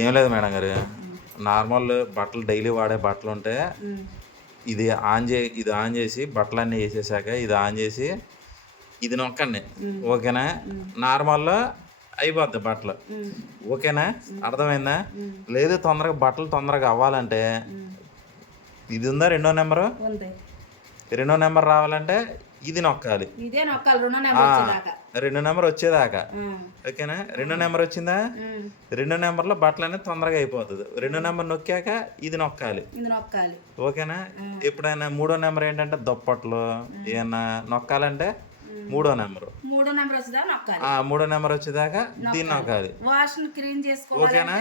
ఏం లేదు మేడం గారు, నార్మల్ బట్టలు డైలీ వాడే బట్టలు ఉంటే ఇది ఆన్ చేసి బట్టలన్నీ వేసేసాక ఇది ఆన్ చేసి ఇది నొక్కండి, ఓకేనా? నార్మల్లో అయిపోద్ది బట్టలు, ఓకేనా? అర్థమైందా? లేదు బట్టలు తొందరగా అవ్వాలంటే ఇది ఉందా రెండో నెంబర్ రావాలంటే ఇది నొక్కాలి, రెండో నెంబర్ వచ్చేదాకా, ఓకేనా? రెండో నెంబర్ వచ్చిందా, రెండో నెంబర్లో బట్టలు అనేది తొందరగా అయిపోతుంది. రెండో నెంబర్ నొక్కాక ఇది నొక్కాలి, ఓకేనా? ఎప్పుడైనా మూడో నెంబర్ ఏంటంటే దుప్పట్లు ఏమన్నా నొక్కాలంటే మూడో నెంబర్ వచ్చేదాకా దీన్ని నొక్కాలి, ఓకేనా?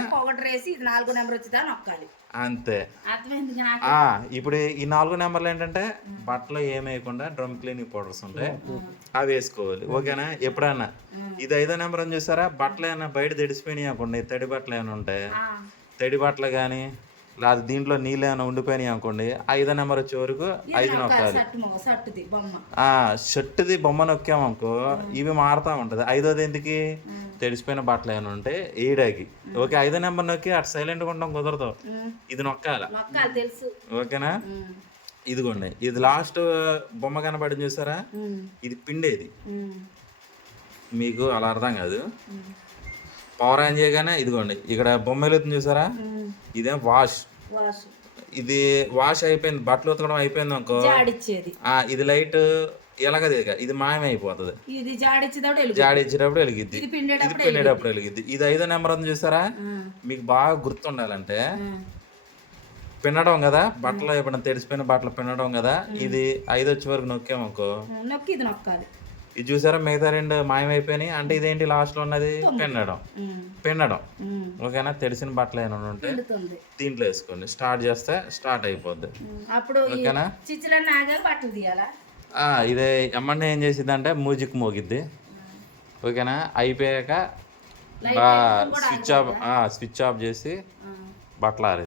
అంతే. ఇప్పుడు ఈ 4 నెంబర్లు ఏంటంటే బట్టలు ఏమేయకుండా డ్రమ్ క్లీనింగ్ పౌడర్స్ ఉంటాయి, అవి వేసుకోవాలి, ఓకేనా? ఎప్పుడైనా ఇది 5వ నెంబర్ అని చూసారా, బట్టలు ఏమైనా బయట తడిసిపోయినాయి అనుకోండి, తడి బట్టలు ఏమైనా ఉంటాయి, తడి బట్టలు కానీ లేదా దీంట్లో నీళ్ళు ఏమైనా ఉండిపోయినాయి అనుకోండి, 5వ నెంబర్ వచ్చే వరకు 5 నొక్కాలి. షర్టుది బొమ్మ నొక్కామనుకో ఇవి మారుతూ ఉంటుంది. 5వది ఎందుకు, తడిసిపోయిన బట్టలు ఏమైనా ఉంటే ఏడాకి, ఓకే? 5వ నెంబర్ నొక్కి అటు సైలెంట్గా ఉండడం కుదరదు, ఇది నొక్కాలి, ఓకేనా? ఇదిగోండి, ఇది లాస్ట్ బొమ్మ కనబడింది చూసారా, ఇది పిండేది, మీకు అలా అర్థం కాదు. పవర్ ఆన్ చేయగానే ఇదిగోండి ఇక్కడ బొమ్మ వెళుతుంది చూసారా, ఇదేం వాష్, ఇది వాష్ అయిపోయింది, బట్టలు ఉతకడం అయిపోయింది అనుకో, ఇది లైట్ ఎలాగది ఇది మాయమైపోతుంది, జాడిచ్చేటప్పుడు వెలిగిద్ది, ఇది పిండేటప్పుడు వెలిగిద్ది. ఇది 5వ నెంబర్ ఉంది చూసారా, మీకు బాగా గుర్తుండాలంటే పిండడం కదా, బట్టలు ఎప్పుడైనా తెడిసిపోయిన బట్టలు పిండడం కదా, ఇది 5 వచ్చే వరకు నొక్కామనుకో ఇది చూసారా, మిగతా 2 మాయమైపోయినాయి. అంటే ఇదేంటి లాస్ట్ లో ఉన్నది పిండడం, ఓకేనా? తెలిసిన బట్టలు ఏమైనా ఉంటే దీంట్లో వేసుకోండి, స్టార్ట్ చేస్తే స్టార్ట్ అయిపోద్ది, ఓకేనా? ఇదే ఎమ్మంటే ఏం చేసిద్ది అంటే మ్యూజిక్ మోగిద్ది, ఓకేనా? అయిపోయాక స్విచ్ ఆఫ్ చేసి బట్టలు ఆరేది.